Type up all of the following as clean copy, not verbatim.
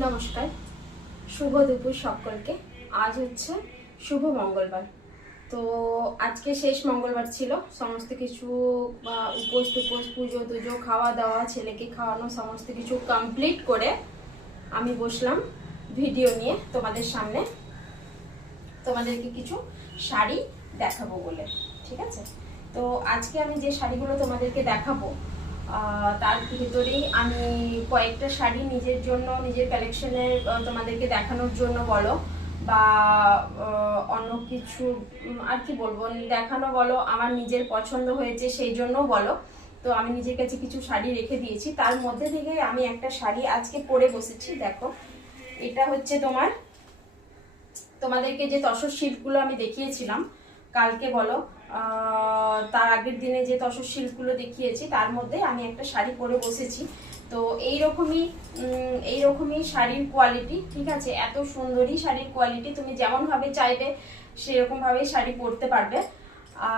নমস্কার, শুভ দুপুর সকলকে। আজ হচ্ছে শুভ মঙ্গলবার। তো আজকে শেষ মঙ্গলবার ছিল। সমস্ত কিছু উপোস টুপোস, পুজো টুজো, খাওয়া দাওয়া, ছেলেকে খাওয়ানো, সমস্ত কিছু কমপ্লিট করে আমি বসলাম ভিডিও নিয়ে তোমাদের সামনে, তোমাদেরকে কিছু শাড়ি দেখাবো বলে। ঠিক আছে, তো আজকে আমি যে শাড়িগুলো তোমাদেরকে দেখাবো তার ভিতরেই আমি কয়েকটা শাড়ি নিজের জন্য, নিজের কালেকশনের তোমাদেরকে দেখানোর জন্য বলো বা অন্য কিছু আর কি বলবো, দেখানো বলো, আমার নিজের পছন্দ হয়েছে সেই জন্য বলো। তো আমি নিজের কাছে কিছু শাড়ি রেখে দিয়েছি, তার মধ্যে থেকে আমি একটা শাড়ি আজকে পরে বসেছি। দেখো, এটা হচ্ছে তোমাদেরকে যে তসর শিল্পগুলো আমি দেখিয়েছিলাম কালকে বলো, তার আগের দিনে যে তসর শিল্পগুলো দেখিয়েছি তার মধ্যে আমি একটা শাড়ি পরে বসেছি। তো এইরকমই শাড়ির কোয়ালিটি। ঠিক আছে, এত সুন্দরী শাড়ির কোয়ালিটি, তুমি যেমন ভাবে চাইবে সেরকম ভাবেই শাড়ি পরতে পারবে।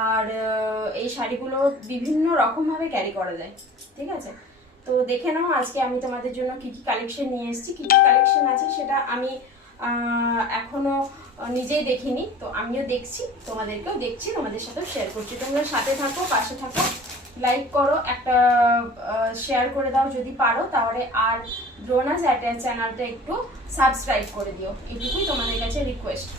আর এই শাড়িগুলো বিভিন্ন রকম ভাবে ক্যারি করা যায়। ঠিক আছে, তো দেখে নাও আজকে আমি তোমাদের জন্য কি কি কালেকশন নিয়ে এসেছি। কি কি কালেকশন আছে সেটা আমি এখনো নিজেই দেখিনি, তো আমিও দেখছি, তোমাদেরকেও দেখছি, তোমাদের সাথেও শেয়ার করছি। তোমরা সাথে থাকো, পাশে থাকো, লাইক করো, একটা শেয়ার করে দাও যদি পারো, তাহলে আর ড্রোনাস অ্যাটাচ চ্যানেলটা একটু সাবস্ক্রাইব করে দিও, এটুকুই তোমাদের কাছে রিকোয়েস্ট।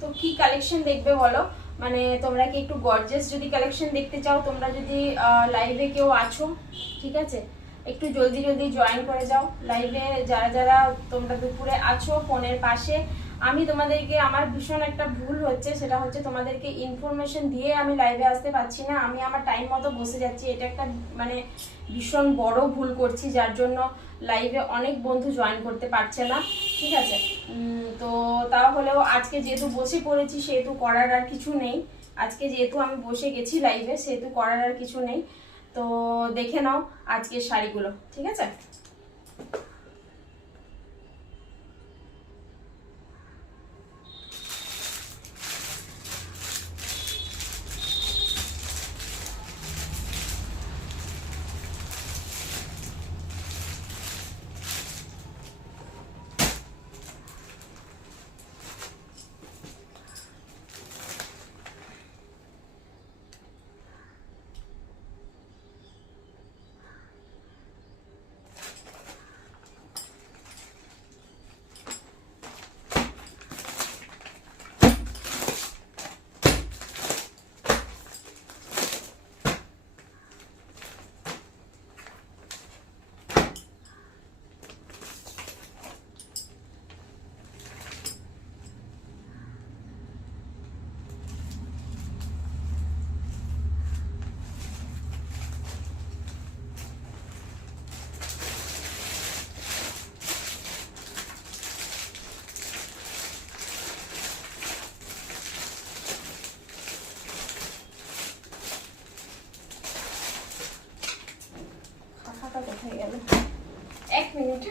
তো কি কালেকশন দেখবে বলো, মানে তোমরা কি একটু গর্জিয়াস যদি কালেকশন দেখতে চাও, তোমরা যদি লাইভে কেউ আছো, ঠিক আছে, একটু জলদি জলদি জয়েন করে যাও লাইভে। যারা যারা তোমরা দুপুরে আছো ফোনের পাশে, আমি তোমাদেরকে, আমার ভীষণ একটা ভুল হচ্ছে, সেটা হচ্ছে তোমাদেরকে ইনফরমেশন দিয়ে আমি লাইভে আসতে পারছি না। আমি আমার টাইম মতো বসে যাচ্ছি, এটা একটা মানে ভীষণ বড় ভুল করছি, যার জন্য লাইভে অনেক বন্ধু জয়েন করতে পারছে না। ঠিক আছে, তো তাহলেও আজকে যেহেতু বসে পড়েছি সেহেতু করার আর কিছু নেই। আজকে যেহেতু আমি বসে গেছি লাইভে সেহেতু করার আর কিছু নেই। তো দেখে নাও আজকের শাড়িগুলো। ঠিক আছে, খাতাটা কোথায় গেল, এক মিনিট।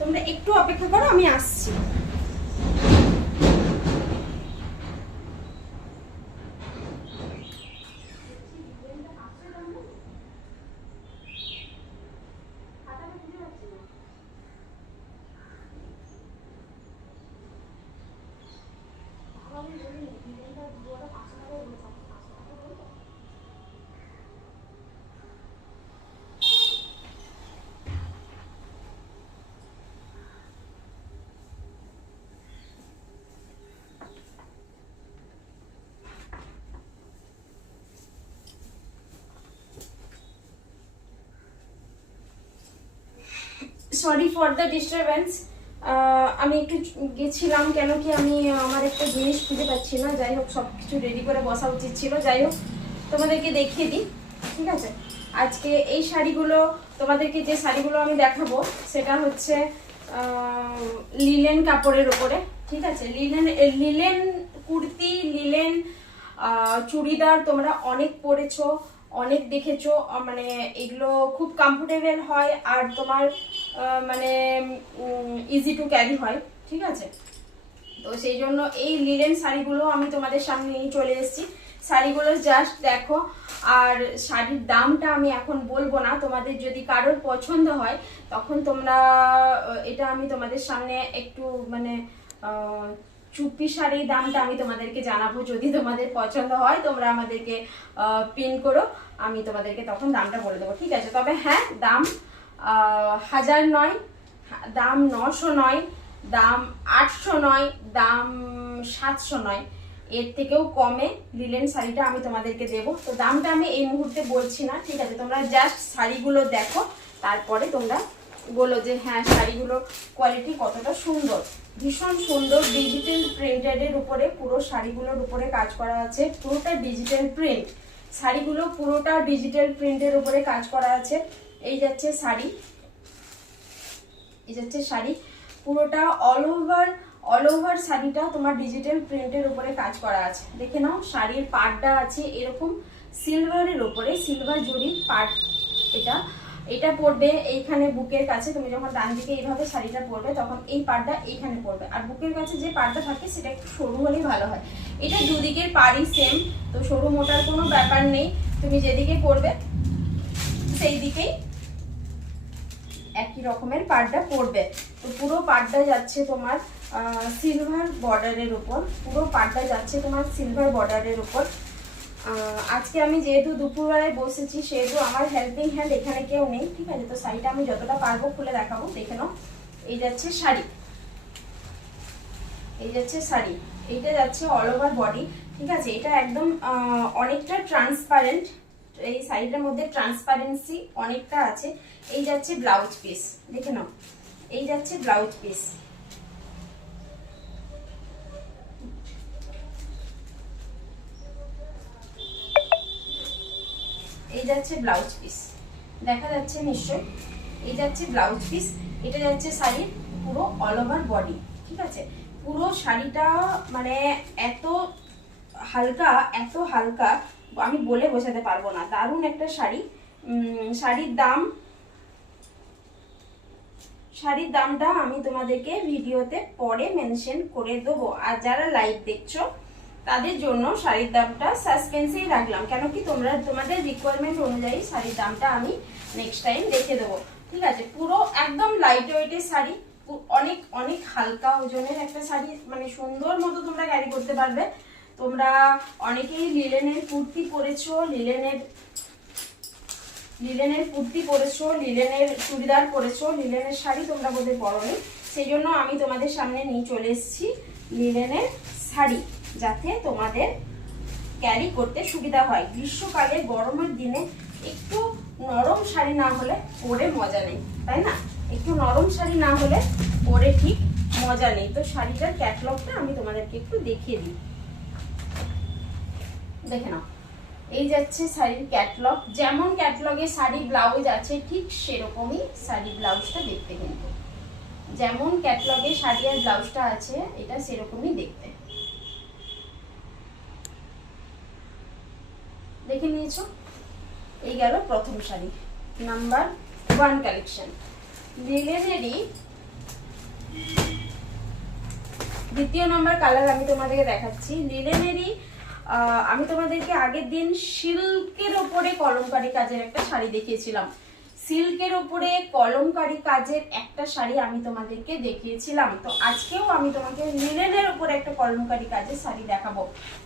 তোমরা একটু অপেক্ষা করো, আমি আসছি। Sorry for the disturbance. আমি একটু গেছিলাম, কেন কি আমি আমার একটা জিনিস খুঁজে পাচ্ছি না। যাই হোক, সব কিছু রেডি করে বসা উচিত ছিল। যাই হোক, তোমাদেরকে দেখিয়ে দিই। ঠিক আছে, আজকে এই শাড়িগুলো, তোমাদেরকে যে শাড়িগুলো আমি দেখাবো সেটা হচ্ছে লিনেন কাপড়ের উপরে। ঠিক আছে। Linen linen kurti, linen churidar তোমরা অনেক পরেছো, অনেক দেখেছো, মানে এগুলো খুব কমফোর্টেবল হয় আর তোমার মানে ইজি টু ক্যারি হয়, ঠিক আছে। তো সেই জন্য এই লিলেন শাড়িগুলো আমি তোমাদের সামনে নিয়ে চলে এসেছি। শাড়িগুলো জাস্ট দেখো, আর শাড়ির দামটা আমি এখন বলবো না, তোমাদের যদি কারোর পছন্দ হয় তখন তোমরা এটা আমি তোমাদের সামনে একটু মানে চুপি শাড়ির দামটা আমি তোমাদেরকে জানাবো। যদি তোমাদের পছন্দ হয় তোমরা আমাদেরকে পিন করো, আমি তোমাদেরকে তখন দামটা বলে দেবো, ঠিক আছে। তবে হ্যাঁ, দাম 1000 নয়, দাম 900 নয়, দাম 800 নয়, দাম 700 নয়, এর থেকেও কমে লিলেন শাড়িটা আমি তোমাদেরকে দেবো। তো দামটা আমি এই মুহূর্তে বলছি না, ঠিক আছে। তোমরা জাস্ট শাড়িগুলো দেখো, তারপরে তোমরা বলো যে হ্যাঁ শাড়িগুলোর কোয়ালিটি কতটা সুন্দর। ভীষণ সুন্দর ডিজিটাল প্রিন্টেডের উপরে পুরো শাড়িগুলোর উপরে কাজ করা আছে, পুরোটা ডিজিটাল প্রিন্ট। শাড়িগুলো পুরোটা ডিজিটাল প্রিন্টের উপরে কাজ করা আছে। এই যাচ্ছে শাড়ি, এই যাচ্ছে শাড়ি, পুরোটা অল ওভার শাড়িটা তোমার ডিজিটাল প্রিন্টের উপরে কাজ করা আছে। দেখে নাও, শাড়ির পাড়টা আছে এরকম সিলভারের উপরে, সিলভার জরির পাড়। এটা পড়বে এইখানে বুকের কাছে। তুমি যখন ডান দিকে এইভাবে শাড়িটা পরবে তখন এই পাড়টা এইখানে পড়বে, আর বুকের কাছে যে পাড়টা থাকে সেটা একটু সরু হলেই ভালো হয়। এটা দুদিকের পাড়ই সেম, তো সরু মোটার কোনো ব্যাপার নেই। তুমি যেদিকে পরবে সেই দিকেই একই রকমের পাড়টা পড়বে। তো পুরো পাড়টা যাচ্ছে তোমার সিলভার বর্ডারের উপর, পুরো পাড়টা যাচ্ছে তোমার সিলভার বর্ডারের উপর। আজকে আমি যেহেতু দুপুরবেলায় বসেছি সেহেতু আমার হেল্পিং হ্যান্ড এখানে কেউ নেই, ঠিক আছে। তো শাড়িটা আমি যতটা পারবো খুলে দেখাবো, দেখে নাও। এই যাচ্ছে শাড়ি, এই যাচ্ছে শাড়ি, এইটা যাচ্ছে অল ওভার বডি, ঠিক আছে। এটা একদম অনেকটা ট্রান্সপারেন্ট, এই শাড়িটার মধ্যে ট্রান্সপারেন্সি অনেকটা আছে। এই যাচ্ছে ব্লাউজ পিস, দেখে নাও, এই যাচ্ছে ব্লাউজ পিস। এই যাচ্ছে ব্লাউজ পিস, দেখা যাচ্ছে নিশ্চয়, এই যাচ্ছে ব্লাউজ পিস। এটা যাচ্ছে শাড়ির পুরো অল ওভার বডি, ঠিক আছে। পুরো শাড়িটা মানে এত হালকা, এত হালকা আমি বলে বোঝাতে পারবো না। দারুণ একটা শাড়ি। শাড়ির দামটা আমি তোমাদেরকে ভিডিওতে পরে মেনশন করে দেবো। আর যারা লাইভ দেখছো তাদের জন্য শাড়ির দামটা সাসপেন্সেই রাখলাম, কেন কি তোমাদের রিকোয়ারমেন্ট অনুযায়ী শাড়ির দামটা আমি নেক্সট টাইম দেখে দেবো, ঠিক আছে। পুরো একদম লাইট ওয়েটের শাড়ি, অনেক অনেক হালকা ওজনের একটা শাড়ি, মানে সুন্দর মতো তোমরা ক্যারি করতে পারবে। তোমরা অনেকেই লিলেনের কুর্তি পরেছো, লিলেনের কুর্তি পরেছো, লিলেনের চুড়িদার পরেছো, লিলেনের শাড়ি তোমরা বোধহয় পরোনি। সেই জন্য আমি তোমাদের সামনে নিয়ে চলে এসেছি লিলেনের শাড়ি, যাতে তোমাদের ক্যারি করতে সুবিধা হয়। গ্রীষ্মকালে গরমের দিনে একটু নরম শাড়ি না হলে পরে মজা নেই, তাই না? একটু নরম শাড়ি না হলে পরে ঠিক মজা নেই। তো শাড়িটার ক্যাটলগটা আমি তোমাদেরকে একটু দেখিয়ে দিই, দেখে নাও। এই যাচ্ছে শাড়ির ক্যাটলগ, যেমন ক্যাটলগে শাড়ি ব্লাউজ আছে ঠিক সেরকমই শাড়ি ব্লাউজটা দেখতে, কিন্তু যেমন ক্যাটলগে শাড়ি আর ব্লাউজটা আছে এটা সেরকমই দেখতে। দেখে নিয়েছো? এই গেল প্রথম শাড়ি, নাম্বার 1 কালেকশন। লিলেনেরই দ্বিতীয় নাম্বার কালার আমি তোমাদেরকে দেখাচ্ছি। লিলেনেরই আমি তোমাদেরকে আগের দিন সিল্কের ওপরে কলমকারী কাজের একটা শাড়ি দেখিয়েছিলাম। সিল্কের ওপরে কলমকারী কাজের একটা শাড়ি আমি তোমাদেরকে দেখিয়েছিলাম। তো আজকেও আমি তোমাকে লিলেনের ওপরে একটা কলমকারী কাজের শাড়ি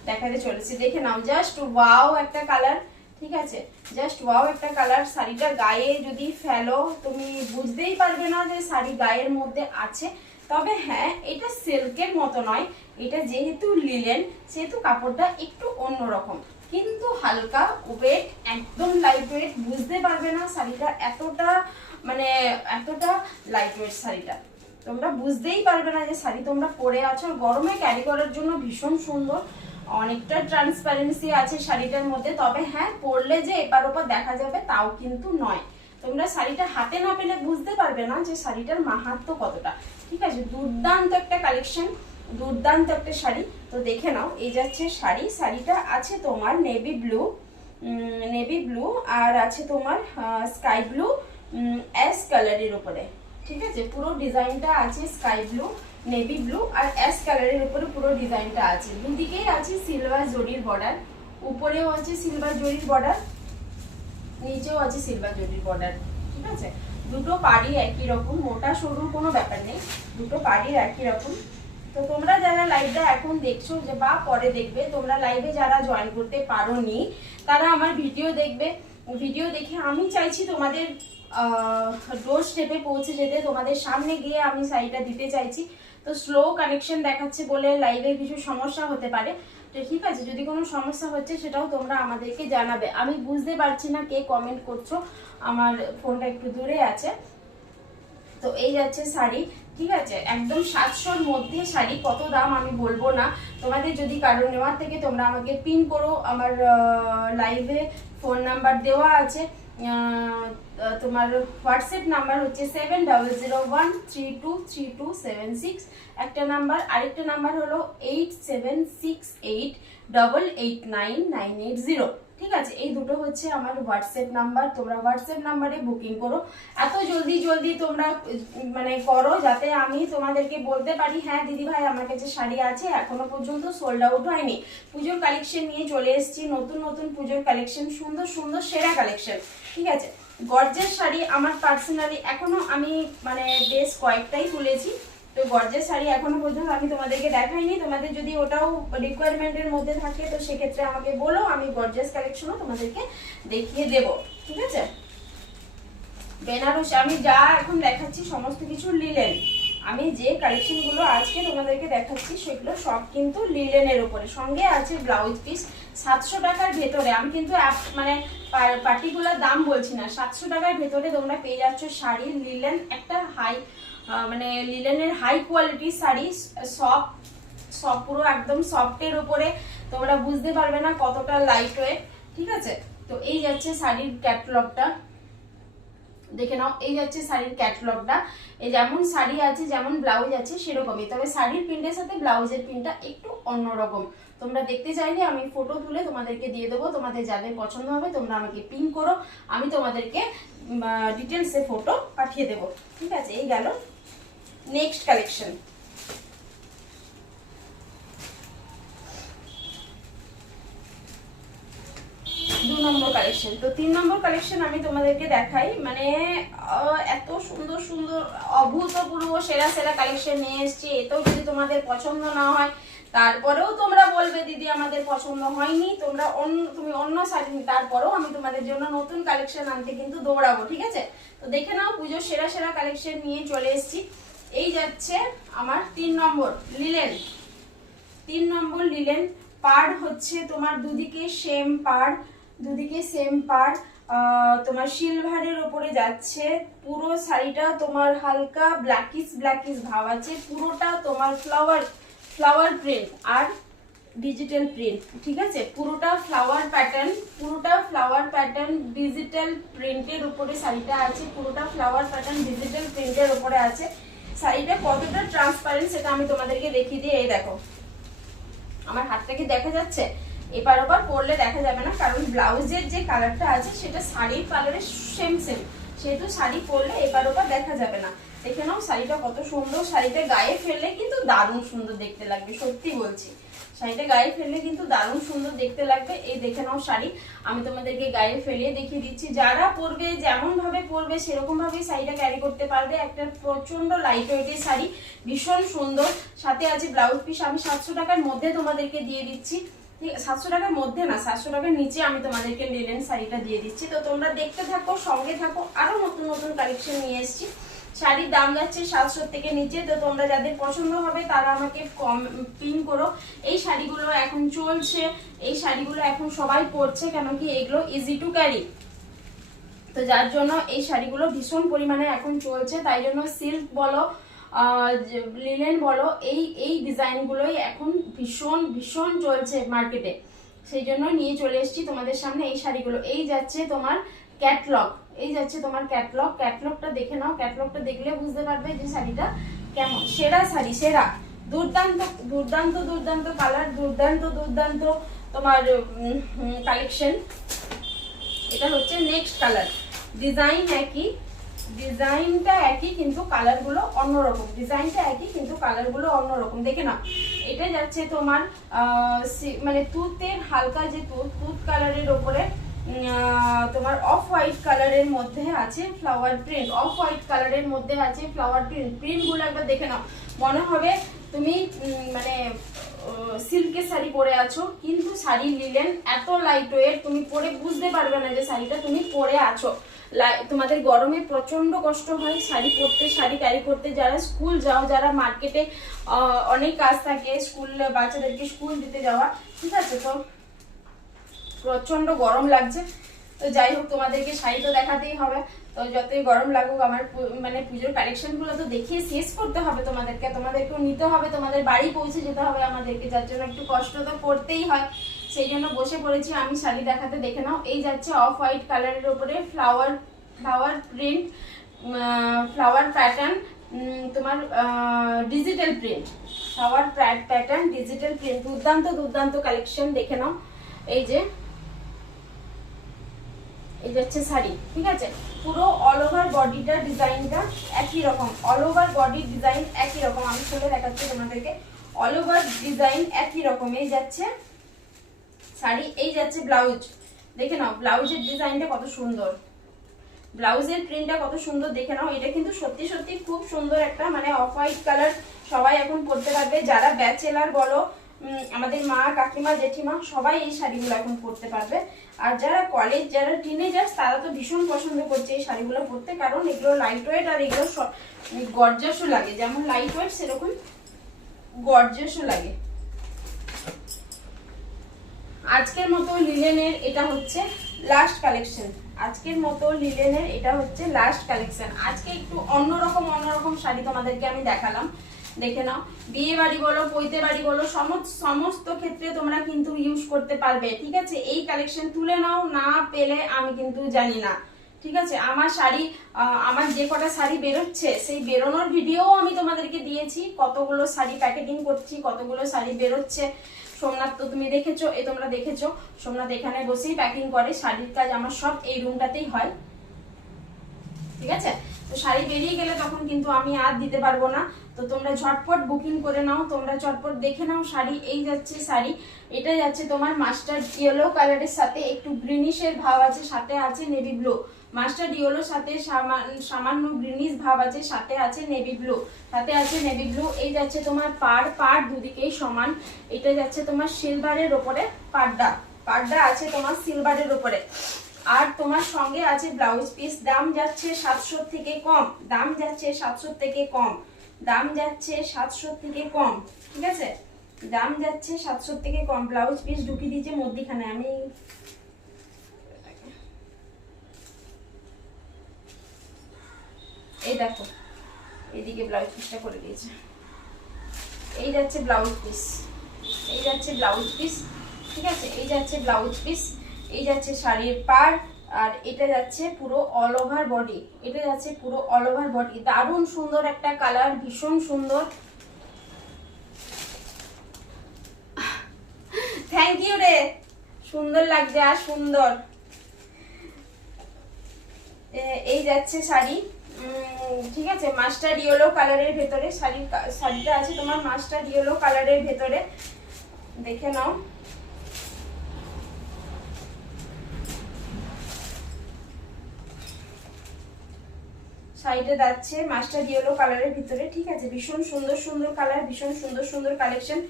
দেখাতে চলেছি। দেখে নাও, জাস্ট ওয়াও একটা কালার, ঠিক আছে। জাস্ট ওয়াও একটা কালার। শাড়িটা গায়ে যদি ফেলো তুমি বুঝতেই পারবে না যে শাড়ি গায়ের মধ্যে আছে। তবে হ্যাঁ, এটা সিল্কের মতো নয়, এটা যেহেতু লিলেন সেহেতু কাপড়টা একটু অন্যরকম, কিন্তু হালকা ওয়েট, একদম লাইট ওয়েট। বুঝতে পারবে না শাড়িটা এতটা মানে এতটা লাইট ওয়েট। শাড়িটা তোমরা বুঝতেই পারবে না যে শাড়ি তোমরা পরে আছো। গরমে ক্যারি করার জন্য ভীষণ সুন্দর, অনেকটা ট্রান্সপারেন্সি আছে শাড়িটার মধ্যে। তবে হ্যাঁ, পরলে যে এপার ওপর দেখা যাবে তাও কিন্তু নয়। তোমরা শাড়িটা হাতে না পেলে বুঝতে পারবে না যে শাড়িটার মাহাত্ম্য কতটা, ঠিক আছে। দুর্দান্ত একটা কালেকশন, দুর্দান্ত একটা শাড়ি। তো দেখে নাও, এই যাচ্ছে শাড়ি। শাড়িটা আছে তোমার নেভি ব্লু আর আছে তোমার স্কাই ব্লু অ্যাশ কালারের উপরে, ঠিক আছে। পুরো ডিজাইনটা আছে স্কাই ব্লু, নেভি ব্লু আর অ্যাশ কালারের উপরে পুরো ডিজাইনটা আছে। দুদিকেই আছে সিলভার জরির বর্ডার, উপরেও আছে সিলভার জরির বর্ডার, নিচেও আছে সিলভার জরির বর্ডার, ঠিক আছে। দুটো পাড়ি একই রকম, মোটা সরু কোনো ব্যাপার নেই, দুটো পাড়ি একই রকম। তো তোমরা যারা লাইভটা এখন দেখছো যে বা পরে দেখবে, তোমরা লাইভে যারা জয়েন করতে পারোনি তারা আমার ভিডিও দেখবে। ভিডিও দেখে আমি চাইছি তোমাদের ডোর স্টেপে পৌঁছে যেতে, তোমাদের সামনে গিয়ে আমি শাড়িটা দিতে চাইছি। তো স্লো কানেকশন দেখাচ্ছে বলে লাইভে কিছু সমস্যা হতে পারে, তো ঠিক আছে। যদি কোনো সমস্যা হচ্ছে সেটাও তোমরা আমাদেরকে জানাবে। আমি বুঝতে পারছি না কে কমেন্ট করছো, আমার ফোনটা একটু দূরে আছে। তো এই যাচ্ছে শাড়ি, ঠিক আছে। একদম 700-র মধ্যে শাড়ি। কত দাম আমি বলবো না, তোমাদের যদি কারো নেওয়ার থেকে তোমরা আমাকে পিন করো। আমার লাইভে ফোন নাম্বার দেওয়া আছে, তোমার হোয়াটসঅ্যাপ নাম্বার হচ্ছে 7001323276 একটা নাম্বার, আরেকটা নাম্বার হলো 8768889980, ঠিক আছে। এই দুটো হচ্ছে আমার হোয়াটসঅ্যাপ নাম্বার। তোমরা হোয়াটসঅ্যাপ নাম্বারে বুকিং করো। এত জলদি তোমরা মানে করো যাতে আমি তোমাদেরকে বলতে পারি হ্যাঁ দিদি ভাই আমার কাছে শাড়ি আছে, এখনো পর্যন্ত সোল্ড আউট হয়নি। পুজোর কালেকশন নিয়ে চলে এসেছি, নতুন পুজোর কালেকশন, সুন্দর সেরা কালেকশন, ঠিক আছে। গর্জেস শাড়ি আমার পার্সোনালি এখনো আমি মানে বেশ কয়েকটাই তুলেছি। তো গর্জেস শাড়ি এখনো পর্যন্ত আমি তোমাদেরকে দেখাইনি। তোমাদের যদি ওটাও রিকোয়ারমেন্টের মধ্যে থাকে তো সেক্ষেত্রে আমাকে বলো, আমি গর্জেস কালেকশনও তোমাদেরকে দেখিয়ে দেব, ঠিক আছে। বেনারস আমি যা এখন দেখাচ্ছি সমস্ত কিছু লিলেন। আমি যে কালেকশনগুলো আজকে তোমাদেরকে দেখাচ্ছি সেগুলো সব কিন্তু লিলেনের উপরে, সঙ্গে আছে ব্লাউজ পিস। 700 টাকার ভেতরে আমি কিন্তু মানে পার্টিকুলার দাম বলছি না, 700 টাকার ভেতরে তোমরা পেয়ে যাচ্ছ শাড়ি লিলেন, একটা হাই মানে লিলেনের হাই কোয়ালিটির শাড়ি, সব পুরো একদম সফটের উপরে, তোমরা বুঝতে পারবে না কতটা লাইট ওয়েট, ঠিক আছে। তো এই যাচ্ছে শাড়ির ক্যাটালগটা, দেখে নাও। এই যাচ্ছে শাড়ির ক্যাটালগটা, এই যেমন শাড়ি আছে যেমন ব্লাউজ আছে সেরকমই, তবে শাড়ির প্রিন্টের সাথে ব্লাউজের প্রিন্টটা একটু অন্যরকম। তোমরা দেখতে চাইলে আমি ফটো তুলে তোমাদেরকে দিয়ে দেবো, তোমাদের যাদের পছন্দ হবে তোমরা আমাকে পিন করো, আমি তোমাদেরকে ডিটেলসে ফটো পাঠিয়ে দেবো, ঠিক আছে। এই গেল নেক্সট কালেকশন। 2 নম্বর কালেকশন। তো 3 নম্বর কালেকশন আমি তোমাদেরকে দেখাই, মানে এত সুন্দর অভূতপূর্ব সেরা কালেকশন নিয়ে এসেছি। এতেও যদি তোমাদের পছন্দ না হয় তারপরেও তোমরা বলবে দিদি আমাদের পছন্দ হয়নি, তুমি অন্য শাড়ি, তারপরেও আমি তোমাদের জন্য নতুন কালেকশন আনতে কিন্তু দৌড়াবো, ঠিক আছে। তো দেখে নাও, পুজোর সেরা কালেকশন নিয়ে চলে এসেছি। এই যাচ্ছে আমার 3 নম্বর লিলেন। 3 নম্বর লিলেন পাড় হচ্ছে তোমার দুদিকে সেম পাড়, তোমার সিলভারের উপরে যাচ্ছে। পুরো শাড়িটা তোমার হালকা ব্ল্যাকিশ ভাব আছে, পুরোটা তোমার ফ্লাওয়ার প্রিন্ট আর ডিজিটাল প্রিন্ট, ঠিক আছে। পুরোটা ফ্লাওয়ার প্যাটার্ন ডিজিটাল প্রিন্টের উপরে শাড়িটা আছে, পুরোটা ফ্লাওয়ার প্যাটার্ন ডিজিটাল প্রিন্টের উপরে আছে। শাড়িটা কতটা ট্রান্সপারেন্ট সেটা আমি তোমাদেরকে দেখিয়ে দিই। এই দেখো, আমার হাতটা কি দেখা যাচ্ছে? এপার ওপার পরলে দেখা যাবে না, কারণ ব্লাউজের যে কালারটা আছে সেটা শাড়ির কালারের সেম, সেহেতু শাড়ি পরলে এপার ওপার দেখা যাবে না। দেখে নাও শাড়িটা কত সুন্দর, শাড়িটা গায়ে ফেললে কিন্তু দারুণ সুন্দর দেখতে লাগবে, সত্যি বলছি। শাড়িটা গায়ে ফেললে কিন্তু দারুণ সুন্দর দেখতে লাগবে। এই দেখে নাও শাড়ি, আমি তোমাদেরকে গায়ে ফেলিয়ে দেখিয়ে দিচ্ছি। যারা পরবে যেমন ভাবে পরবে সেরকম ভাবেই শাড়িটা ক্যারি করতে পারবে। একটা প্রচন্ড লাইট ওয়েটের শাড়ি, ভীষণ সুন্দর। সাথে আছে ব্লাউজ পিস। আমি 700 টাকার মধ্যে তোমাদেরকে দিয়ে দিচ্ছি, 700 টাকার মধ্যে না, 700 টাকার নিচে আমি তোমাদেরকে লিলেন শাড়িটা দিয়ে দিচ্ছি। তো তোমরা দেখতে থাকো, সঙ্গে থাকো, আরো নতুন কালেকশন নিয়ে এসেছি। শাড়ির দাম যাচ্ছে 700 থেকে নিচে। তো তোমরা যাদের পছন্দ হবে তারা আমাকে পিন করো। এই শাড়িগুলো এখন চলছে, এই শাড়িগুলো এখন সবাই পরছে, কেন কি এগুলো ইজি টু ক্যারি, তো যার জন্য এই শাড়িগুলো ভীষণ পরিমাণে এখন চলছে। তাই জন্য সিল্ক বলো লিলেন বলো, এই ডিজাইনগুলোই এখন ভীষণ চলছে মার্কেটে, সেই জন্য নিয়ে চলে এসেছি তোমাদের সামনে এই শাড়িগুলো। এই যাচ্ছে তোমার ক্যাটলগটা দেখে নাও। ক্যাটলগটা দেখলে বুঝতে পারবে যে শাড়িটা কেমন। সেরা শাড়ি, দুর্দান্ত দুর্দান্ত দুর্দান্ত কালার, দুর্দান্ত দুর্দান্ত তোমার কালেকশন। এটা হচ্ছে নেক্সট কালার, ডিজাইন একই, ডিজাইনটা একই কিন্তু কালারগুলো অন্যরকম, ডিজাইনটা একই কিন্তু কালারগুলো অন্যরকম। দেখে না, এটা যাচ্ছে তোমার মানে তুতের হালকা যে তুত কালারের ওপরে তোমার অফ হোয়াইট কালারের মধ্যে আছে ফ্লাওয়ার প্রিন্ট, অফ হোয়াইট কালারের মধ্যে আছে ফ্লাওয়ার প্রিন্ট। প্রিন্টগুলো একবার দেখে নাও, মনে হবে তুমি মানে সিল্কের শাড়ি পরে আছো, কিন্তু শাড়ি লিলেন এত লাইট ওয়েট, তুমি পরে বুঝতে পারবে না যে শাড়িটা তুমি পরে আছো। তোমাদের গরমে প্রচন্ড কষ্ট হয় শাড়ি পরতে, শাড়ি ক্যারি করতে। যারা স্কুল যাও, যারা মার্কেটে অনেক কাজ থাকে, স্কুল বাচ্চাদেরকে স্কুল দিতে যাওয়া, ঠিক আছে, তো প্রচন্ড গরম লাগছে। তো যাই হোক, তোমাদেরকে শাড়ি তো দেখাতেই হবে। তো যতই গরম লাগুক, আমার মানে পুজোর কালেকশন গুলো তো দেখিয়ে শেষ করতে হবে তোমাদেরকে, তোমাদেরকেও নিতে হবে, তোমাদের বাড়ি পৌঁছে যেতে হবে আমাদেরকে, যার জন্য একটু কষ্ট তো করতেই হয়। সেই জন্য বসে পড়েছি আমি শাড়ি দেখাতে। দেখে নাও, এই যাচ্ছে অফ হোয়াইট কালারের উপরে ফ্লাওয়ার প্রিন্ট, ফ্লাওয়ার প্যাটার্ন, তোমার digital print, flower pattern digital print, দুর্দান্ত দুর্দান্ত কালেকশন। দেখে নাও, এই যে এই যাচ্ছে শাড়ি, ঠিক আছে, পুরো অল ওভার বডিটা ডিজাইনটা একই রকম, অল ওভার বডি ডিজাইন একই রকম। আমি খুলে দেখাচ্ছি তোমাদেরকে, অল ওভার ডিজাইন একই রকম। এই যাচ্ছে শাড়ি, এই যাচ্ছে ব্লাউজ। দেখে নাও ব্লাউজের ডিজাইনটা কত সুন্দর, ব্লাউজের প্রিন্টটা কত সুন্দর। দেখে নাও, এটা কিন্তু সত্যি সত্যি খুব সুন্দর একটা মানে অফ হোয়াইট কালার, সবাই এখন পরতে পারবে। যারা ব্যাচেলার বলো, আমাদের মা কাকিমা জেঠিমা সবাই এই শাড়িগুলো এখন পরতে পারবে। আর যারা কলেজ, যারা টিনেজার্স, তারা তো ভীষণ পছন্দ করছে এই শাড়িগুলো পরতে, কারণ এগুলো লাইট ওয়েট আর এগুলো গর্জাসও লাগে। যেমন লাইট ওয়েট সেরকম গর্জাসও লাগে। আজকের মতো লিলেনের এটা হচ্ছে লাস্ট কালেকশন, আজকের মতো লিলেনের এটা হচ্ছে লাস্ট কালেকশন। আজকে একটু অন্যরকম শাড়ি তোমাদেরকে আমি দেখালাম। দেখে নাও, বিয়ে বাড়ি বলো, পৈতে বাড়ি বলো, সমস্ত ক্ষেত্রে তোমরা কিন্তু ইউজ করতে পারবে, ঠিক আছে। এই কালেকশন তুলে নাও, না পেলে আমি কিন্তু জানি না, ঠিক আছে। আমার শাড়ি, আমার যে কটা শাড়ি বেরোচ্ছে সেই বেরোনোর ভিডিও আমি তোমাদেরকে দিয়েছি, কতগুলো শাড়ি প্যাকেটিং করছি, কতগুলো শাড়ি বেরোচ্ছে। সোমনাথ তো তুমি দেখেছো, তোমরা দেখেছো, সোমনাথ এখানে বসেই প্যাকিং করে। শাড়ির কাজ আমার সব এই রুমটাতেই হয়, ঠিক আছে। তো শাড়ি বেরিয়ে গেলে তখন কিন্তু আমি আর দিতে পারবো না। তো তোমরা ঝটপট বুকিং করে নাও, তোমরা চটপট দেখে নাও শাড়ি। এই যাচ্ছে শাড়ি, এটা যাচ্ছে তোমার মাস্টার্ড ইয়েলো কালারের সাথে একটু গ্রিনিশের ভাব আছে, সাথে আছে নেভি ব্লু। মাস্টার্ড ইয়েলোর সাথে সামান্য গ্রিনিশ ভাব আছে, সাথে আছে নেভি ব্লু, সাথে আছে নেভি ব্লু। এই যাচ্ছে তোমার পাড় দুদিকেই সমান। এটা যাচ্ছে তোমার সিলভারের ওপরে পাড়টা আছে তোমার সিলভারের ওপরে। আর তোমার সঙ্গে আছে ব্লাউজ পিস। দাম যাচ্ছে 700 থেকে কম, দাম যাচ্ছে 700 থেকে কম, দাম যাচ্ছে 700 থেকে কম, ঠিক আছে, দাম যাচ্ছে 700 থেকে কম। ব্লাউজ পিস ঢুকিয়ে দিয়েছে মধ্যিখানে, আমি এই দেখো এদিকে ব্লাউজ পিসটা করে দিয়েছে। এই যাচ্ছে ব্লাউজ পিস, এই যাচ্ছে ব্লাউজ পিস, ঠিক আছে, এই যাচ্ছে ব্লাউজ পিস, এই যাচ্ছে শাড়ির পাড়, আর এটা যাচ্ছে পুরো অল ওভার বডি, এটা যাচ্ছে পুরো অল ওভার বডি। দারুণ সুন্দর একটা কালার, ভীষণ সুন্দর। থ্যাংক ইউ রে, সুন্দর লাগছে আর সুন্দর। এই যাচ্ছে শাড়ি, ঠিক আছে, মাস্টার্ড ইয়েলো কালারের ভেতরে শাড়িটা আছে তোমার মাস্টার্ড ইয়েলো কালারের ভেতরে। দেখে নাও, শাড়িটা যাচ্ছে মাস্টার্ড ইয়েলো কালারের ভিতরে, ঠিক আছে, ভীষণ সুন্দর সুন্দর কালার, ভীষণ সুন্দর সুন্দর কালেকশন।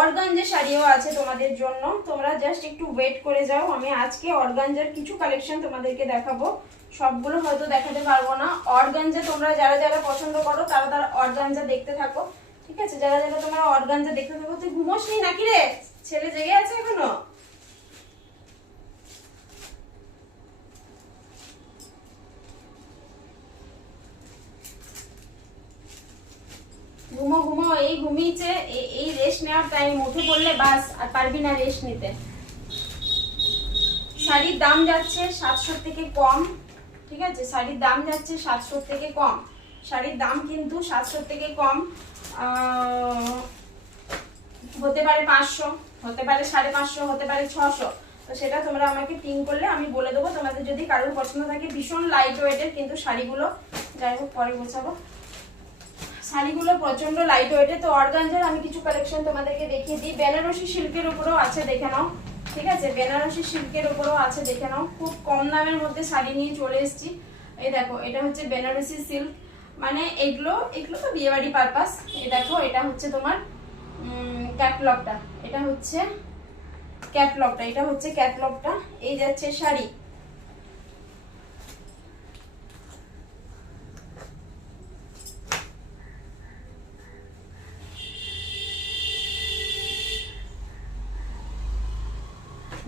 অর্গানজার শাড়িও আছে তোমাদের জন্য, তোমরা জাস্ট একটু ওয়েট করে যাও। আমি আজকে অর্গানজার কিছু কালেকশন তোমাদেরকে দেখাবো, সবগুলো হয়তো দেখাতে পারবো না। অর্গানজা তোমরা যারা যারা পছন্দ করো তারা তারা অর্গানজা দেখতে থাকো, ঠিক আছে, যারা যারা তোমরা অর্গানজা দেখতে থাকো। তুই ঘুমোসনি নাকি রে? ছেলে জেগে আছে এখনো? ঘুমো ঘুমো, এই ঘুমিয়েছে, এই রেস্ট নেওয়ার টাইম, উঠে পড়লে বাস আর পারবি না রেস্ট নিতে। শাড়ির দাম যাচ্ছে 700 থেকে কম, ঠিক আছে, শাড়ির দাম যাচ্ছে 700 থেকে কম, শাড়ির দাম কিন্তু 700 থেকে কম। হতে পারে 500, হতে পারে 550, হতে পারে 600। তো সেটা তোমরা আমাকে পিং করলে আমি বলে দেবো। তোমাদের যদি কারোর পছন্দ থাকে, ভীষণ লাইট ওয়েটের কিন্তু শাড়িগুলো, যাই হোক পরে গোছাবো। শাড়িগুলো প্রচন্ড লাইট ওয়েটের। তো অর্গানজার আমি কিছু কালেকশন তোমাদেরকে দেখিয়ে দিই। বেনারসি সিল্কের উপরেও আছে, দেখে নাও। ঠিক আছে, বেনারসি সিল্কের উপরেও আছে, দেখে নাও। খুব কম দামের মধ্যে শাড়ি নিয়ে চলে এসেছি। এই দেখো, এটা হচ্ছে বেনারসি সিল্ক, মানে এগুলো তো বিয়েবাড়ি পারপাস। এই দেখো, এটা হচ্ছে তোমার ক্যাটলগটা, এটা হচ্ছে ক্যাটলগটা, এটা হচ্ছে ক্যাটলগটা। এই যাচ্ছে শাড়ি।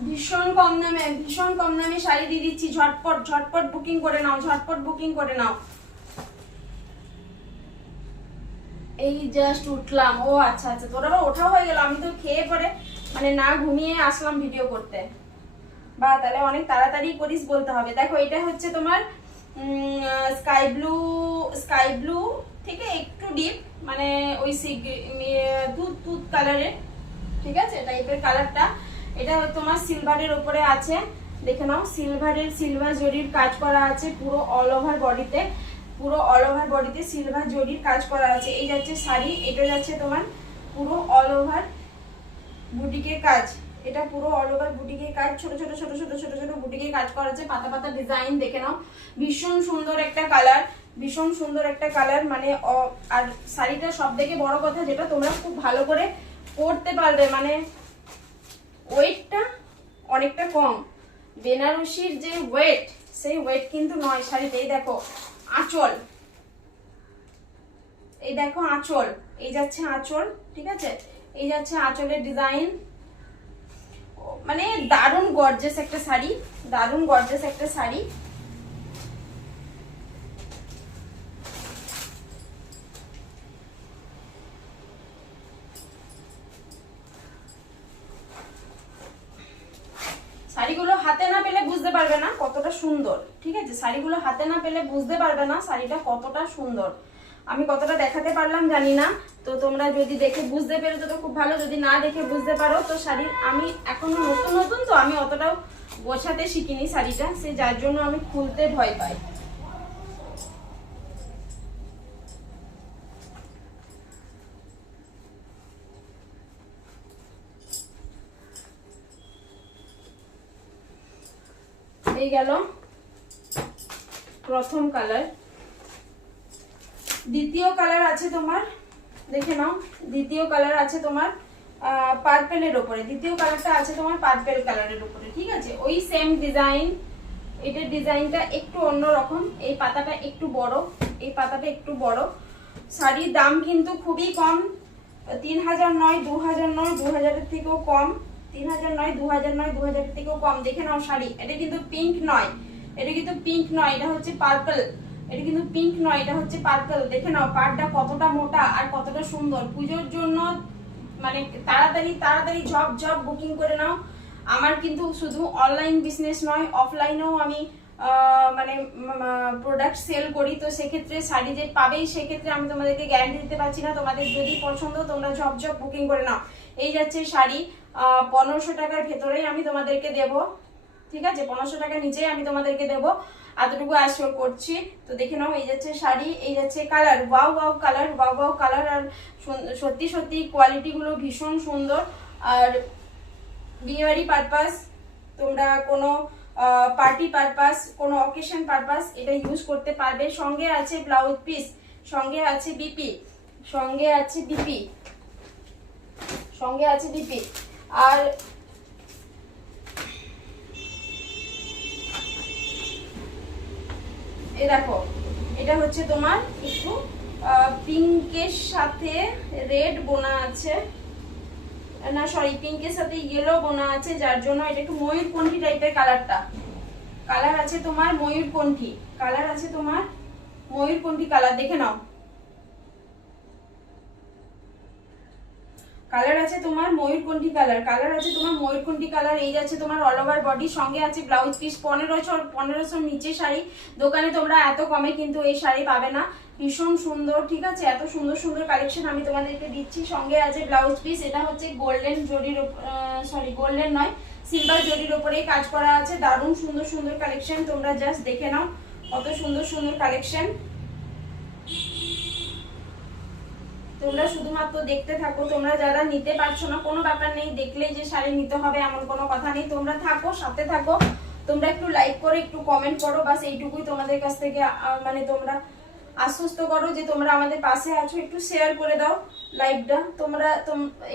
ভীষণ কম দামে শাড়ি দিয়ে দিচ্ছি। ঝটপট বুকিং করে নাও, ঝটপট বুকিং করে নাও। এই জাস্ট উঠলাম। ও আচ্ছা আচ্ছা, তোর আবার ওঠা হয়ে গেল। আমি তো খেয়ে পরে মানে না ঘুমিয়ে আসলাম ভিডিও করতে। বা তাহলে অনেক তাড়াতাড়ি করিস বলতে হবে। দেখো, এটা হচ্ছে তোমার স্কাই ব্লু থেকে একটু ডিপ, মানে ওই দুধ কালারের, ঠিক আছে, টাইপের কালারটা। এটা তোমার সিলভারের উপরে আছে, দেখে নাও। সিলভার জরির কাজ করা আছে পুরো অল ওভার বডিতে, সিলভার জরির কাজ করা আছে। এই যাচ্ছে শাড়ি, এটা যাচ্ছে তোমার পুরো অল ওভার বুটিকের কাজ। এটা পুরো অল ওভার বুটিকের কাজ, ছোট ছোট বুটিকের কাজ করা আছে, পাতা ডিজাইন, দেখে নাও। ভীষণ সুন্দর একটা কালার, মানে আর শাড়িটা সব থেকে বড় কথা যেটা তোমরা খুব ভালো করে পরতে পারবে, মানে ওয়েটটা অনেকটা কম। বেনারসির যে ওয়েট, সেই ওয়েট কিন্তু নয় শাড়িতে। এই দেখো আঁচল, এই দেখো আঁচল, এই যাচ্ছে আঁচল, ঠিক আছে, এই যাচ্ছে আঁচলের ডিজাইন। মানে দারুণ গর্জিয়াস একটা শাড়ি, শাড়িগুলো হাতে না পেলে বুঝতে পারবে না কতটা সুন্দর। ঠিক আছে, শাড়িগুলো হাতে না পেলে বুঝতে পারবে না শাড়িটা কতটা সুন্দর। আমি কতটা দেখাতে পারলাম জানি না, তো তোমরা যদি দেখে বুঝতে পেরেছো তো খুব ভালো, যদি না দেখে বুঝতে পারো তো শাড়ির, আমি এখনো নতুন তো আমি অতটাও গোছাতে শিখিনি শাড়িটা, সে যার জন্য আমি খুলতে ভয় পাই। এই গেল প্রথম কালার। দ্বিতীয় কালার আছে তোমার, দেখে নাও। দ্বিতীয় কালার আছে তোমার পার্পেলের উপরে, দ্বিতীয় কালারটা আছে তোমার পার্পেল কালারের উপরে। ঠিক আছে, ওই সেম ডিজাইন, এটার ডিজাইনটা একটু অন্যরকম। এই পাতাটা একটু বড়, শাড়ির দাম কিন্তু খুবই কম, 3000 নয়, 2000 নয়, 2000-এর থেকেও কম। 3000 নয়, 2000 নয়, 2000-এর থেকেও কম। দেখে নাও শাড়ি। এটা কিন্তু পিঙ্ক নয়, এটা হচ্ছে পার্পল। এটা কিন্তু পিঙ্ক নয়, এটা হচ্ছে পার্পল। দেখে নাও পাড়টা কতটা মোটা আর কতটা সুন্দর। পুজোর জন্য মানে তাড়াতাড়ি ঝপ বুকিং করে নাও। আমার কিন্তু শুধু অনলাইন বিজনেস নয়, অফলাইনেও আমি মানে প্রোডাক্ট সেল করি। তো সেক্ষেত্রে শাড়ি যে পাবেই সেক্ষেত্রে আমি তোমাদেরকে গ্যারান্টি দিতে পারছি না। তোমাদের যদি পছন্দ তোমরা ঝপ বুকিং করে নাও। এই যাচ্ছে শাড়ি, 1500 টাকার ভেতরেই আমি তোমাদেরকে দেব। ঠিক আছে, 1500 টাকার নিচেই আমি তোমাদেরকে দেবো, এতটুকু অ্যাসিওর করছি। তো দেখে নাও, এই যাচ্ছে শাড়ি, এই যাচ্ছে কালার। ওয়াও কালার, আর সত্যি কোয়ালিটি গুলো ভীষণ সুন্দর। আর বিয়েবাড়ি পারপাস, তোমরা কোনো পার্টি পারপাস, কোনো অকেশন পারপাস এটা ইউজ করতে পারবে। সঙ্গে আছে ব্লাউজ পিস, সঙ্গে আছে বিপি, আর এই দেখো, এটা হচ্ছে তোমার একটু পিঙ্কের সাথে রেড বোনা আছে, না সরি, পিঙ্কের সাথে ইয়েলো বোনা আছে, যার জন্য এটা একটু ময়ূরকণ্ঠী টাইপের কালারটা। কালার আছে তোমার ময়ূরকণ্ঠী, কালার, দেখে নাও। কালার আছে তোমার ময়ূরকণ্ঠী কালার, কালার আছে তোমার ময়ূরকণ্ঠী কালার। এই যাচ্ছে তোমার অল ওভার বডি, সঙ্গে আছে ব্লাউজ পিস। 1500 নিচে শাড়ি, দোকানে তোমরা এত কমে কিন্তু এই শাড়ি পাবে না। ভীষণ সুন্দর, ঠিক আছে, এত সুন্দর সুন্দর কালেকশন আমি তোমাদেরকে দিচ্ছি। সঙ্গে আছে ব্লাউজ পিস, এটা হচ্ছে গোল্ডেন জরির, সরি গোল্ডেন নয়, সিলভার জরির উপরেই কাজ করা আছে। দারুণ সুন্দর সুন্দর কালেকশন, তোমরা জাস্ট দেখে নাও কত সুন্দর সুন্দর কালেকশন। তোমরা শুধুমাত্র দেখতে থাকো। তোমরা যারা নিতে পারছো না, কোনো ব্যাপার নেই, দেখলেই যে শাড়ি নিতে হবে এমন কোনো কথা নেই। তোমরা থাকো, সাথে থাকো, তোমরা একটু লাইক করো, একটু কমেন্ট করো, বাস এইটুকুই তোমাদের কাছ থেকে মানে তোমরা আশ্বস্ত করো যে তোমরা আমাদের পাশে আছো। একটু শেয়ার করে দাও লাইভটা। তোমরা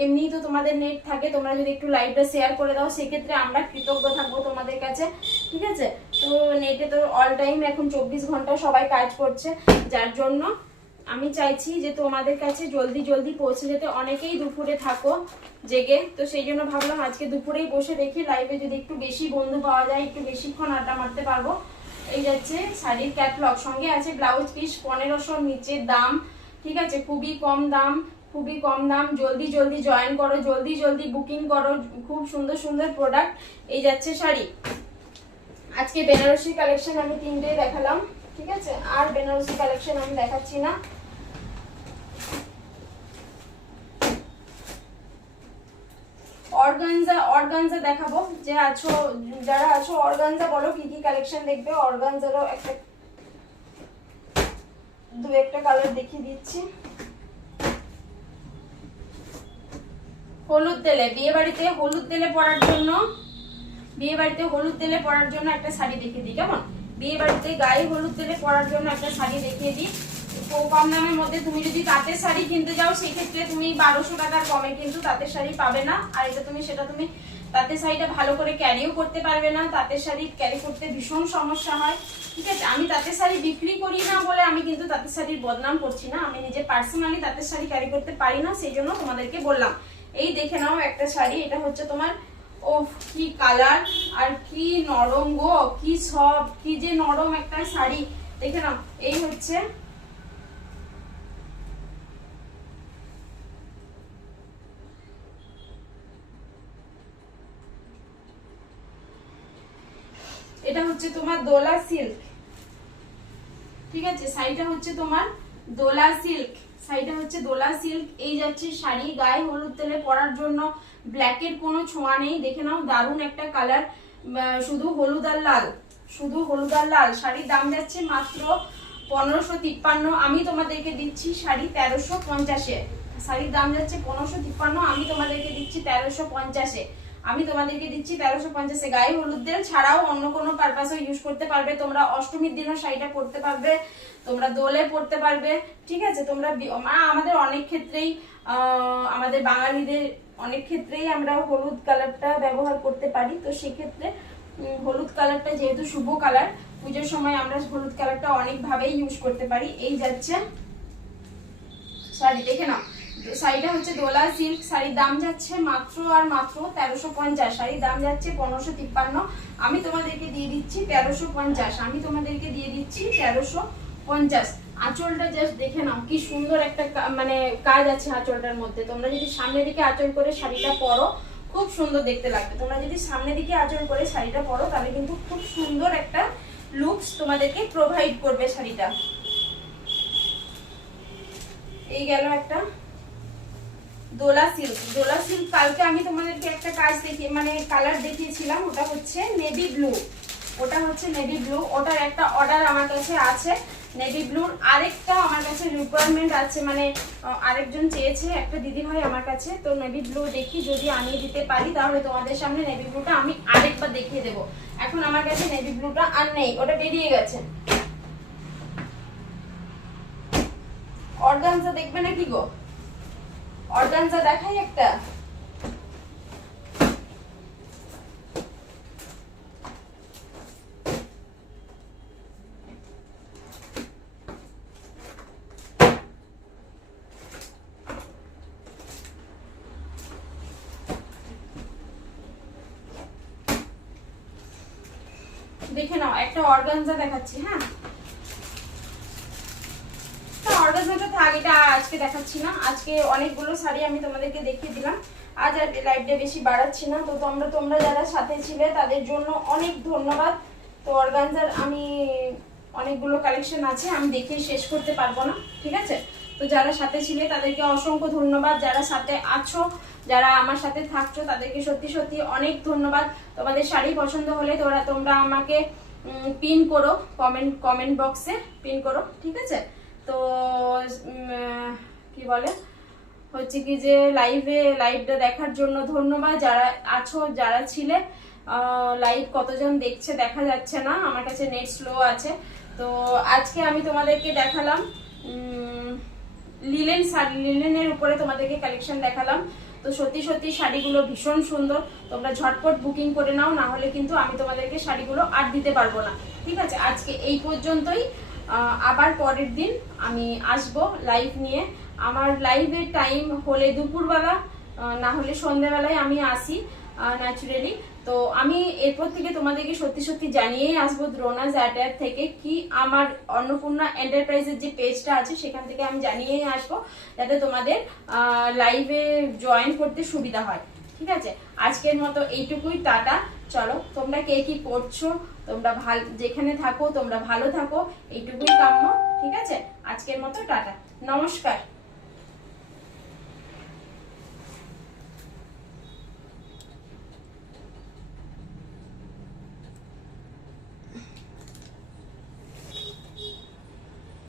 এমনি তো তোমাদের নেট থাকে, তোমরা যদি একটু লাইভটা শেয়ার করে দাও সেক্ষেত্রে আমরা কৃতজ্ঞ থাকবো তোমাদের কাছে, ঠিক আছে। তো নেটে তো অল টাইম এখন 24 ঘন্টা সবাই কাজ করছে, যার জন্য আমি চাইছি যে তোমাদের কাছে জলদি জলদি পৌঁছে যেতে। অনেকেই দুপুরে থাকো জেগে, তো সেই জন্য ভাবলাম আজকে দুপুরেই বসে দেখি লাইভে যদি একটু বেশি বন্ধু পাওয়া যায়, একটু বেশিক্ষণ আড্ডা মারতে পারবো। এই যাচ্ছে শাড়ির ক্যাটলগ, সঙ্গে আছে ব্লাউজ পিস। 1500 নিচের দাম, ঠিক আছে, খুবই কম দাম, খুবই কম দাম। জলদি জলদি জয়েন করো, জলদি জলদি বুকিং করো, খুব সুন্দর সুন্দর প্রোডাক্ট। এই যাচ্ছে শাড়ি। আজকে বেনারসি কালেকশন আমি 3টে দেখালাম, ঠিক আছে, আর বেনারসি কালেকশন আমি দেখাচ্ছি না। অর্গানজা দেখাবো, যে আছো যারা আছো অর্গানজা বলো কি কি কালেকশন দেখবে। অর্গানজারও দু একটা কালার দেখিয়ে দিচ্ছি। হলুদ তেলে, বিয়ে বাড়িতে হলুদ তেলে পরার জন্য একটা শাড়ি দেখিয়ে দিই, কেমন? বিয়ে বাড়িতে গায়ে হলুদ তেলে পরার জন্য একটা শাড়ি দেখিয়ে দিই। কম দামের মধ্যে। তুমি যদি তাঁতের শাড়ি কিনতে যাও সেক্ষেত্রে তুমি 1200 টাকার কমে কিন্তু তাঁতের শাড়ি পাবে না। আর এটা তুমি তাঁতের শাড়িটা ভালো করে ক্যারিও করতে পারবে না। তাঁতের শাড়ি ক্যারি করতে ভীষণ সমস্যা হয়, ঠিক আছে। আমি তাঁতের শাড়ি বিক্রি করি না বলে আমি কিন্তু তাঁতের শাড়ির বদনাম করছি না। আমি নিজে পার্সোনালি তাঁতের শাড়ি ক্যারি করতে পারি না, সেই জন্য তোমাদেরকে বললাম। এই দেখে নাও একটা শাড়ি, এটা হচ্ছে তোমার, ও কি কালার আর কি নরম গো, কি সফট, কি যে নরম একটা শাড়ি, দেখে নাও। এই হচ্ছে এটা হচ্ছে তোমার দোলা সিল্ক, ঠিক আছে। শাড়িটা হচ্ছে তোমার দোলা সিল্ক, শাড়িটা হচ্ছে দোলা সিল্ক। এই যাচ্ছে শাড়ি, গায়ে হলুদ তেলে পরার জন্য, ব্ল্যাকের কোনো ছোঁয়া নেই। দেখে নাও দারুণ একটা কালার, শুধু হলুদ আর লাল, শুধু হলুদ আর লাল। শাড়ির দাম যাচ্ছে মাত্র 1553। আমি তোমাদেরকে দিচ্ছি শাড়ি 1350-এ। শাড়ির দাম যাচ্ছে 1553, আমি তোমাদেরকে দিচ্ছি 1350-এ। আমি তোমাদেরকে দিচ্ছি 1350-এ। গায়ে হলুদ তেল ছাড়াও অন্য কোনো পারপাসও ইউজ করতে পারবে তোমরা। অষ্টমীর দিনও শাড়িটা পরতে পারবে, তোমরা দোলে পরতে পারবে, ঠিক আছে। তোমরা আমাদের অনেক ক্ষেত্রেই, আমাদের বাঙালিদের অনেক ক্ষেত্রেই আমরা হলুদ কালারটা ব্যবহার করতে পারি। তো সেক্ষেত্রে হলুদ কালারটা যেহেতু শুভ কালার, পুজোর সময় আমরা হলুদ কালারটা অনেকভাবেই ইউজ করতে পারি। এই যাচ্ছে শাড়ি, দেখে নাও। শাড়িটা হচ্ছে দোলা সিল্ক, শাড়ির দাম যাচ্ছে মাত্র আর মাত্র 1350। শাড়ির দাম যাচ্ছে 1553, আমি তোমাদেরকে দিয়ে দিচ্ছি 1350। আমি তোমাদেরকে দিয়ে দিচ্ছি 1350। আঁচলটা জাস্ট দেখে নাও, কি সুন্দর একটা মানে কাজ আছে আঁচলটার মধ্যে। তোমরা যদি সামনের দিকে আঁচল করে শাড়িটা পরো খুব সুন্দর দেখতে লাগবে। তোমরা যদি সামনের দিকে আঁচল করে শাড়িটা পরো তাহলে কিন্তু খুব সুন্দর একটা লুকস তোমাদেরকে প্রোভাইড করবে শাড়িটা। এই গেল একটা দোলা সিল্ক। দোলা সিল্ক কালকে আমি তোমাদেরকে একটা কাজ দেখিয়ে মানে কালার দেখিয়েছিলাম, ওটা হচ্ছে নেভি ব্লু, ওটা হচ্ছে নেভি ব্লু। ওটার একটা অর্ডার আমার কাছে আছে নেভি ব্লুর। আরেকটা আমার কাছে রিকোয়ারমেন্ট আছে, মানে আরেকজন চেয়েছে একটা দিদি ভাই আমার কাছে। তো নেভি ব্লু দেখি যদি আনিয়ে দিতে পারি তাহলে তোমাদের সামনে নেভি ব্লুটা আমি আরেকবার দেখিয়ে দেবো। এখন আমার কাছে নেভি ব্লুটা আর নেই, ওটা বেরিয়ে গেছে। অর্গানজা দেখবে নাকি গো? অর্গানজা দেখাই একটা। দেখে নাও, একটা অর্গানজা দেখাচ্ছি। হ্যাঁ, অর্গানজাটা থাক, এটা আজকে দেখাচ্ছি না। আজকে অনেকগুলো শাড়ি আমি তোমাদেরকে দেখিয়ে দিলাম, আজ আর লাইভটা বেশি বাড়াচ্ছি না। তো তোমরা যারা সাথে ছিলে তাদের জন্য অনেক ধন্যবাদ। তো অর্গানজার আমি অনেকগুলো কালেকশন আছে, আমি দেখিয়ে শেষ করতে পারবো না, ঠিক আছে। তো যারা সাথে ছিলে তাদেরকে অসংখ্য ধন্যবাদ, যারা সাথে আছো, যারা আমার সাথে থাকছো তাদেরকে সত্যি সত্যি অনেক ধন্যবাদ। তোমাদের শাড়ি পছন্দ হলে তোমরা আমাকে পিন করো, কমেন্ট বক্সে পিন করো, ঠিক আছে। তো কি বলে হচ্ছে কি যে লাইভটা দেখার জন্য ধন্যবাদ, যারা আছো, যারা ছিলে। লাইভ কতজন দেখছে দেখা যাচ্ছে না, আমার কাছে নেট স্লো আছে। তো আজকে আমি তোমাদেরকে দেখালাম লিলেনের উপরে তোমাদেরকে কালেকশন দেখালাম। তো সত্যি সত্যি শাড়িগুলো ভীষণ সুন্দর, তোমরা ঝটপট বুকিং করে নাও, না হলে কিন্তু আমি তোমাদেরকে শাড়িগুলো আর দিতে পারবো না, ঠিক আছে। আজকে এই পর্যন্তই, আবার পরের দিন আমি আসবো লাইভ নিয়ে। আমার লাইভের টাইম হলে দুপুরবেলা, না হলে সন্ধ্যাবেলায় আমি আসি ন্যাচুরালি। তো আমি এরপর থেকে তোমাদেরকে সত্যি সত্যি জানিয়েই আসবো দ্রোনাজ অ্যাটার থেকে, কি আমার অন্নপূর্ণা এন্টারপ্রাইজের যে পেজটা আছে সেখান থেকে আমি জানিয়েই আসবো, যাতে তোমাদের লাইভে জয়েন করতে সুবিধা হয়, ঠিক আছে। আজকের মতো এইটুকুই, টাটা। চলো, তোমরা কে কি করছো, তোমরা যেখানে থাকো তোমরা ভালো থাকো, এইটুকুই কাম্য, ঠিক আছে। আজকের মতো টাটা, নমস্কার।